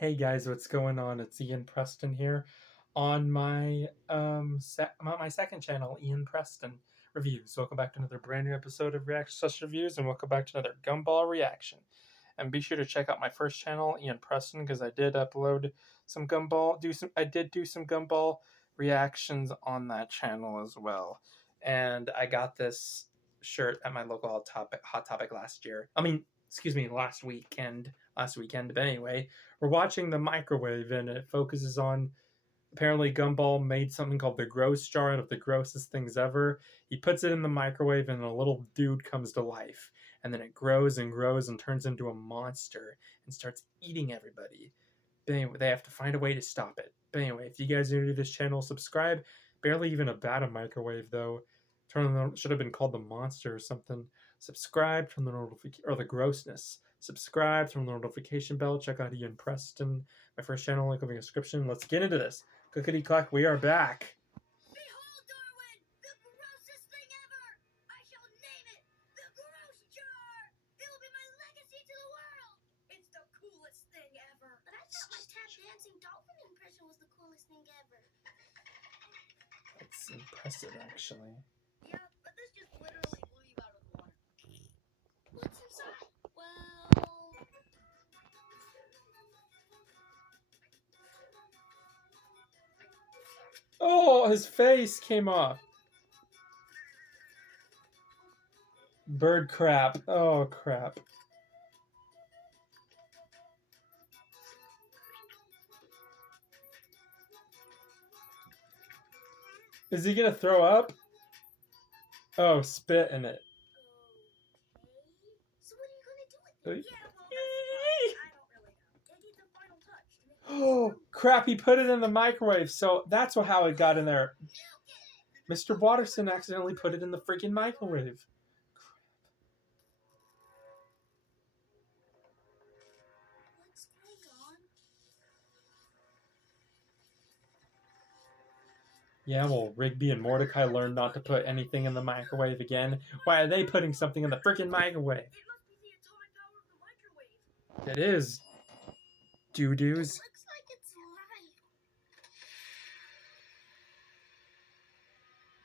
Hey guys, what's going on? It's Ian Preston here on my I'm on my second channel, Ian Preston Reviews. Welcome back to another brand new episode of Reaction Reviews, and welcome back to another Gumball reaction. And be sure to check out my first channel, Ian Preston, because I did upload some Gumball. I did do some Gumball reactions on that channel as well. And I got this shirt at my local Hot Topic last year. Last weekend. But anyway, we're watching the microwave, and it focuses on apparently Gumball made something called the gross jar out of the grossest things ever. He puts it in the microwave, and a little dude comes to life, and then it grows and grows and turns into a monster and starts eating everybody. But anyway, they have to find a way to stop it. But anyway, if you guys are new to this channel, subscribe. Barely even about a microwave though. Should have been called the monster or something. Subscribe, turn the notification or the grossness. Subscribe, turn the notification bell. Check out Ian Preston, my first channel, link in the description. Let's get into this. Clickety clack, we are back. Behold, Darwin, the grossest thing ever! I shall name it the Gross Jar! It will be my legacy to the world! It's the coolest thing ever! But I thought my tap dancing dolphin impression was the coolest thing ever. That's impressive, actually. Yeah, but this just literally blew you out of the water. What's inside? Well... Oh, his face came off. Bird crap. Oh, crap. Is he gonna throw up? Oh, spit in it. Okay. So what are you gonna do with it? Yeah, well, I don't really know. They need the final touch. Oh, crap, he put it in the microwave, so that's how it got in there. Mr. Watterson accidentally put it in the freaking microwave. What's going on? Yeah, well, Rigby and Mordecai learned not to put anything in the microwave again. Why are they putting something in the freaking microwave? It must be the atomic power of the microwave. It is. Doo-doos. It looks like it's live.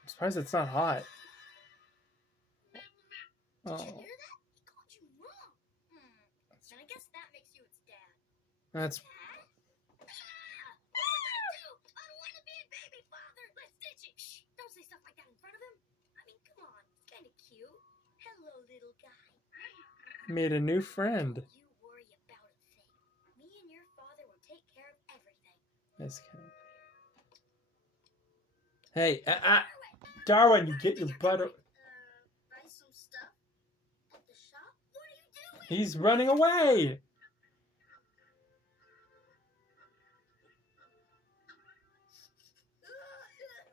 I'm surprised it's not hot. Did you Oh. hear that? He called you mom. And I guess that makes you its dad. That's... Dad? What do I do? I don't want to be a baby father. Let's ditch it. Shh. Don't say stuff like that in front of him. I mean, come on. It's kind of cute. Hello, little guy. made a new friend. You worry about a thing. Me and your father will take care of everything. That's kind of... Hey, Darwin, you get your butt... Buy some stuff at the shop? What are you doing? He's running away!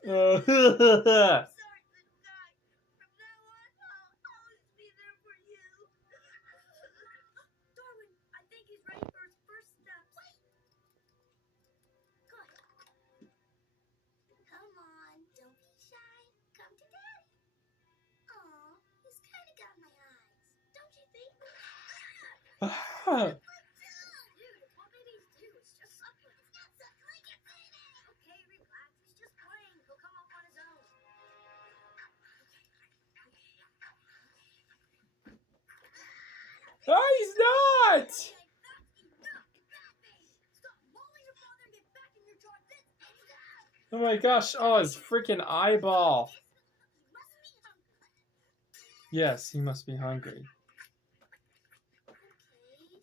Sorry, little guy. From now on, I'll always be there for you. Darwin, I think he's ready for his first step. Wait. Good. Come on, don't be shy. Come to Daddy. Aw, he's kind of got my eyes. Don't you think? Dude, it's what babies do. It's just suckling. It's not suckling, it's eating. Okay, relax. He's just playing. He'll come up on his own. No, he's not! Okay, that's enough. Bad baby. Stop mauling your father and get back in your jar. That's enough. Oh my gosh, oh, his freaking eyeball. He must be hungry. Yes, he must be hungry. Okay,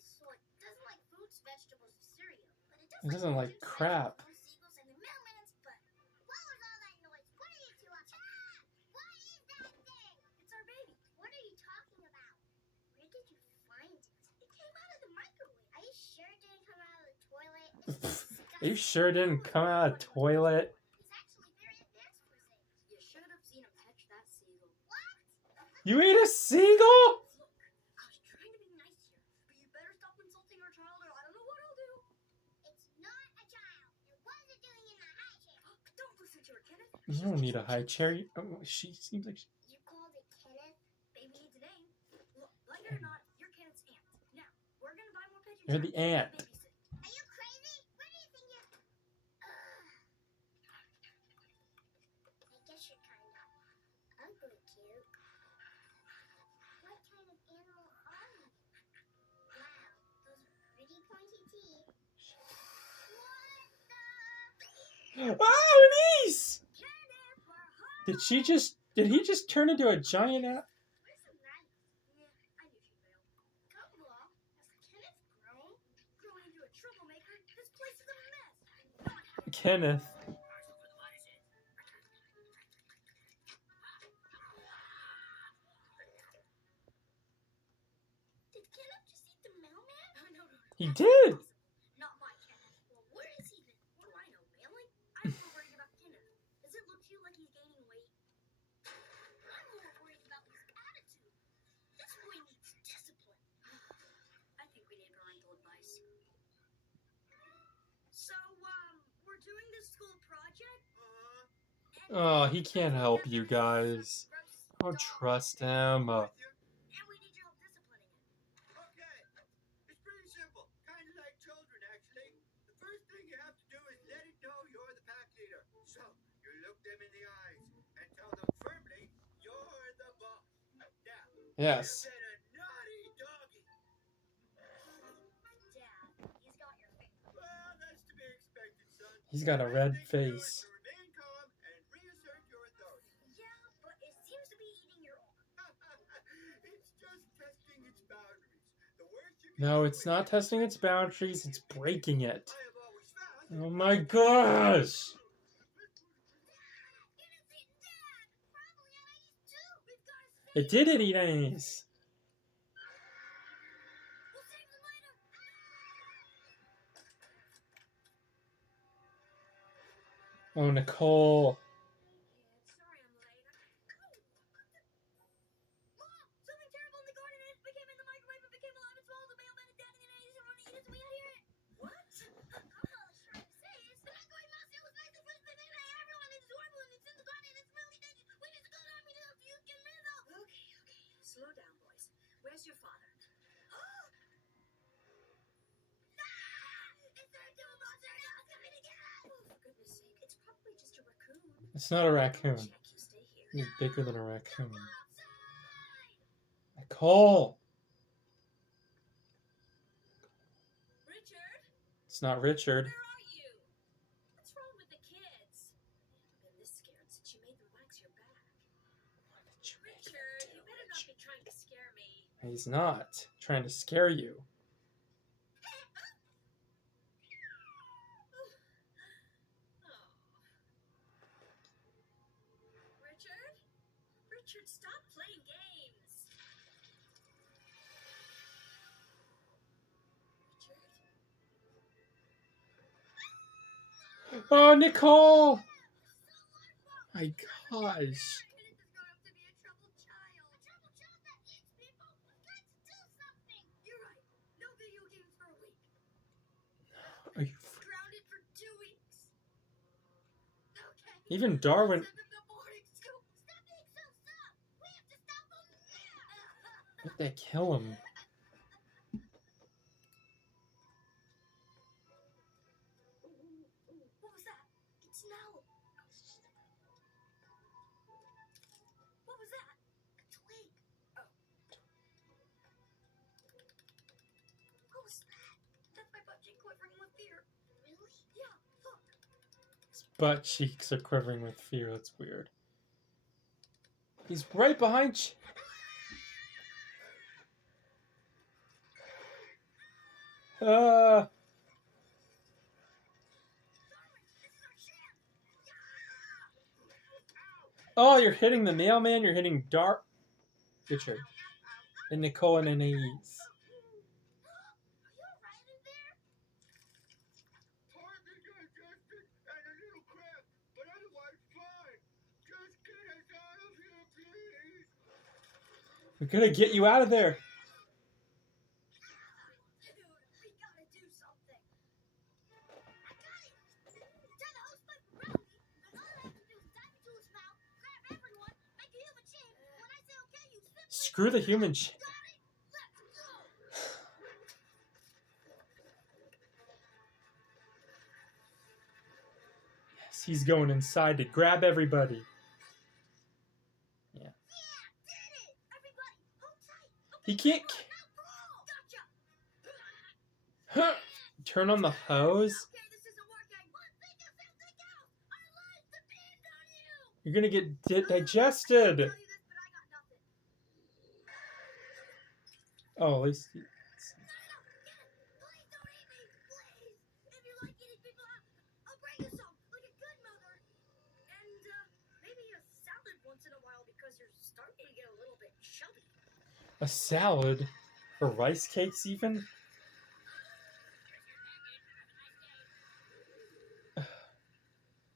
so it doesn't like fruits, vegetables, or cereal, but It doesn't like fruits, crap. vegetables, seagulls, and the mailman's butt. What was all that noise? What are you two up to? What is that thing? It's our baby. What are you talking about? Where did you find it? It came out of the microwave. Are you sure it didn't come out of the toilet? You sure didn't come out of the toilet? He's actually very advanced for his age. You should have seen him catch that seagull. What? You ate a seagull? Look, I was trying to be nice here, but you better stop insulting our child or I don't know what I'll do. It's not a child. And what is it doing in my high chair? Don't listen to her, Kenneth. You don't need a high chair. Oh, she seems like... You called it Kenneth? Baby needs a name. Look, like it or not, you're Kenneth's aunt. Now, we're gonna buy more pigeons. You're the aunt. Are you crazy? Oh, niece! Did he just turn into a giant Where's the man? Yeah, I knew she'd fail. Gumball, has Kenneth grown? Growing into a troublemaker? This place is a mess. Not having Kenneth. Did Kenneth just eat the mailman? No. He That's did. impossible. Not my Kenneth. Well, where is he then? What do I know, mailing? I'm more worried about Kenneth. Does it look to you like he's gaining weight? I'm more worried about his attitude. This boy needs discipline. I think we need parental advice. So, we're doing this school project? Oh, he can't help you guys. Don't trust him. And we need your help disciplining it. Okay, it's pretty simple. Kind of like children, actually. The first thing you have to do is let it know you're the pack leader. So, you look them in the eyes and tell them firmly you're the boss. Now, Yes. you've been a naughty doggy. Dad, he's got your finger. Well, that's to be expected, son. He's got a The red best thing to do is face. to remain calm and reassert your authority. Yeah, but it seems to be eating your arm. It's just testing its boundaries. The worst you can No, do it's is not get testing upset its boundaries, it's breaking it. I have always found Oh my gosh! Kenneth's eating Dad! Probably Anais too! We've got to save It did eat Annie's. We'll save them later! Oh, Nicole. Sorry I'm late. Mom! Something terrible in the garden and it became in the microwave and became alive and swallowed the mailman and Dad and Anais and wanted to eat it so we had to hear it! What? All I was trying to say is the microwave mouse it was nice and fresh but then everyone is horrible and it's in the garden and it's really dangerous. We need to go down and help you get rid of it. Okay. Slow down, boys. Where's your father? It's our two monster now coming to get us! Oh, for goodness sake. It's probably just a raccoon. It's not a raccoon. Check, you stay here. It's bigger than a raccoon. Go outside! Nicole! Richard? It's not Richard. Where are you? What's wrong with the kids? They haven't been this scared since you made them wax your back. Richard, you better not be trying to scare me. He's not trying to scare you. Richard, stop playing games. Richard? Oh, Nicole! My gosh. Kenneth has grown up to be a troubled child. A troubled child that eats people? We've got to do something. You're right. No video games for a week. Are you Grounded for 2 weeks. Okay. Even Darwin. Send them to boarding school. Stop being so soft. We have to stop them now. What they kill him? What was that? It's Nell. What was that? A twig. Oh. What was that? That's my butt cheek quivering with fear. Really? Yeah, look. His butt cheeks are quivering with fear. That's weird. He's right behind you. Darwin, this is our chance. Oh, you're hitting the mailman. You're hitting Richard. And Nicole and Anais. Are you alright in there? Partly digested and a little cramp, but otherwise fine. Just get us out of here, please. We're gonna get you out of there. Dude, we gotta do something. I got it. Tie the hose pipe around me, and all I have to do is dive into his mouth, grab everyone, make a human chain. When I say okay, you simply Screw the human got it. Let's go. Yes, he's going inside to grab everybody. Yeah, did it. Everybody, hold tight. Okay, He can't. now pull. Gotcha. Huh. turn on the hose. Okay, this isn't working. Well, think of something else. Our lives depend on you. You're gonna get I hate to digested. tell you this, but I got nothing. Oh, at least. No, get it. Please don't eat me, please. If you like eating people, I'll bring you some, like a good mother. And maybe a salad once in a while because you're starting to get a little bit chubby. A salad? For rice cakes, even?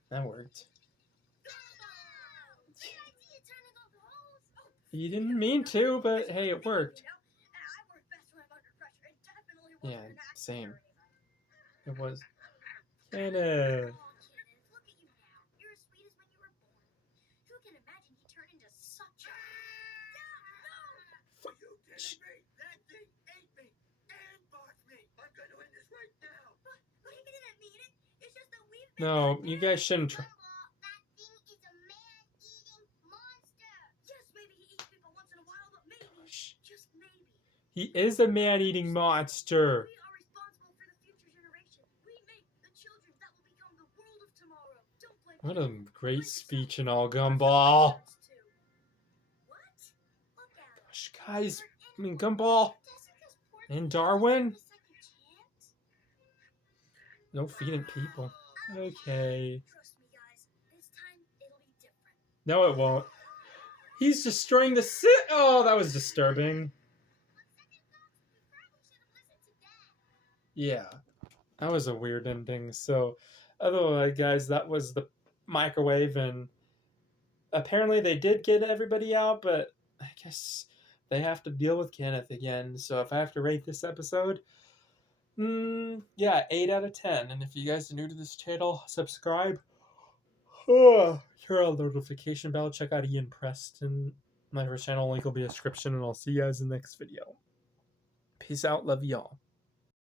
That worked. Great idea turning off the hose. You didn't mean to, but hey, it worked. I work best when I'm under pressure. It definitely wasn't Yeah, an accident same. or anything. It was. Kenneth. Oh, Kenneth, look at you now. You're as sweet as when you were born. Who can imagine he turned into such a... Are you kidding me? That thing ate me and barked me. I'm gonna win this right now. But he didn't mean it. It's just that we've been... No, you guys shouldn't try. That thing is a man-eating monster. Yes, maybe he eats people once in a while, but maybe, just maybe, He is a man-eating monster. we are responsible for the future generation. We make the children that will become the world of tomorrow. Don't blame What me. a great Blame speech yourself. and all, There's Gumball. other options, too. What? Look at him. Gosh, guys, Aren't I mean, animals- Gumball Jessica's poor and kid Darwin. deserve a second chance. No feeding people. Okay. Trust me, guys. This time it'll be different. No, it won't. He's destroying the sit. Oh, that was disturbing. Yeah, that was a weird ending. So, otherwise, guys, that was the microwave, and apparently they did get everybody out, but I guess they have to deal with Kenneth again. So, if I have to rate this episode, yeah, 8 out of 10. And if you guys are new to this channel, subscribe. Turn on the notification bell. Check out Ian Preston. My first channel link will be in the description, and I'll see you guys in the next video. Peace out. Love y'all.